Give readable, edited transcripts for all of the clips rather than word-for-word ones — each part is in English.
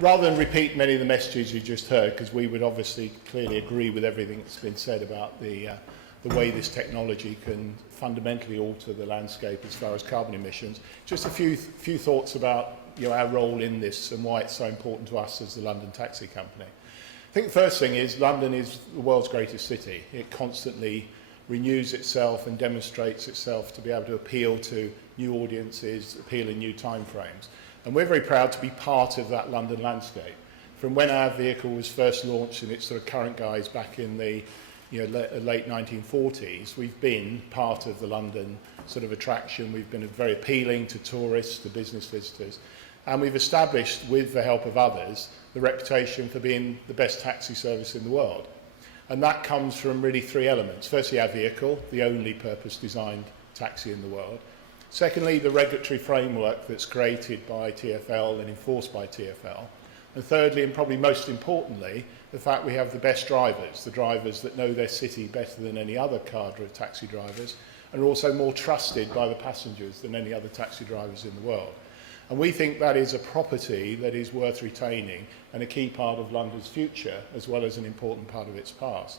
rather than repeat many of the messages you just heard, because we would obviously clearly agree with everything that's been said about the way this technology can fundamentally alter the landscape as far as carbon emissions, just a few thoughts about our role in this and why it's so important to us as the London Taxi Company. I think the first thing is London is the world's greatest city. It constantly renews itself and demonstrates itself to be able to appeal to new audiences, appeal in new timeframes. And we're very proud to be part of that London landscape. From when our vehicle was first launched in its sort of current guise back in the late 1940s, we've been part of the London sort of attraction. We've been very appealing to tourists, to business visitors. And we've established, with the help of others, the reputation for being the best taxi service in the world. And that comes from really three elements. Firstly, our vehicle, the only purpose-designed taxi in the world. Secondly, the regulatory framework that's created by TfL and enforced by TfL. And thirdly, and probably most importantly, the fact we have the best drivers, the drivers that know their city better than any other taxi drivers, and are also more trusted by the passengers than any other taxi drivers in the world. And we think that is a property that is worth retaining and a key part of London's future, as well as an important part of its past.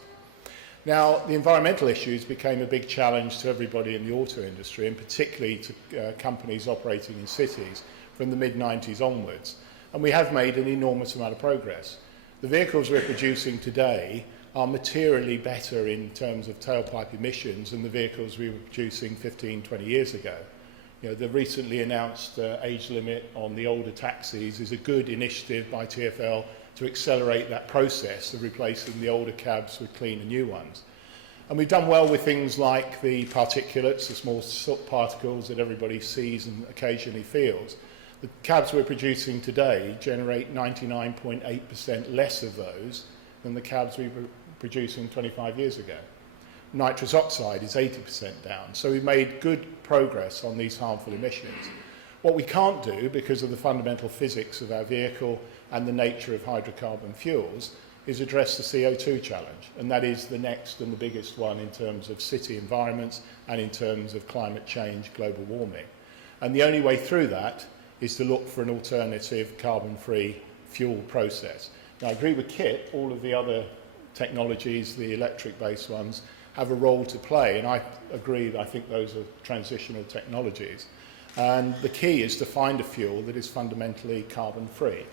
Now, the environmental issues became a big challenge to everybody in the auto industry, and particularly to companies operating in cities from the mid-90s onwards. And we have made an enormous amount of progress. The vehicles we're producing today are materially better in terms of tailpipe emissions than the vehicles we were producing 15, 20 years ago. The recently announced age limit on the older taxis is a good initiative by TfL to accelerate that process of replacing the older cabs with cleaner new ones. And we've done well with things like the particulates, the small soot particles that everybody sees and occasionally feels. The cabs we're producing today generate 99.8% less of those than the cabs we were producing 25 years ago. Nitrous oxide is 80% down. So we've made good progress on these harmful emissions. What we can't do, because of the fundamental physics of our vehicle and the nature of hydrocarbon fuels, is address the CO2 challenge. And that is the next and the biggest one in terms of city environments and in terms of climate change, global warming. And the only way through that is to look for an alternative carbon-free fuel process. Now, I agree with Kit, all of the other technologies, the electric-based ones, have a role to play, and I agree that I think those are transitional technologies. And the key is to find a fuel that is fundamentally carbon-free.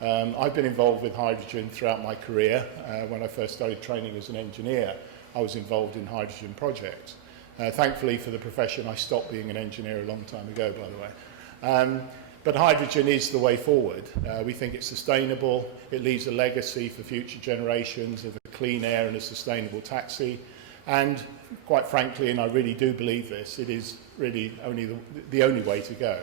I've been involved with hydrogen throughout my career. When I first started training as an engineer, I was involved in hydrogen projects. Thankfully for the profession, I stopped being an engineer a long time ago, by the way. But hydrogen is the way forward. We think it's sustainable. It leaves a legacy for future generations of a clean air and a sustainable taxi. And quite frankly, and I really do believe this, it is really only the only way to go.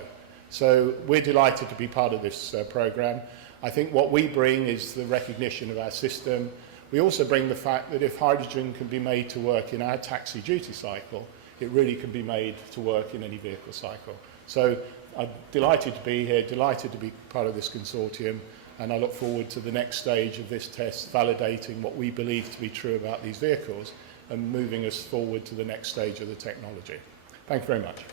So we're delighted to be part of this programme. I think what we bring is the recognition of our system. We also bring the fact that if hydrogen can be made to work in our taxi duty cycle, it really can be made to work in any vehicle cycle. So I'm delighted to be here, delighted to be part of this consortium, and I look forward to the next stage of this test, validating what we believe to be true about these vehicles and moving us forward to the next stage of the technology. Thank you very much.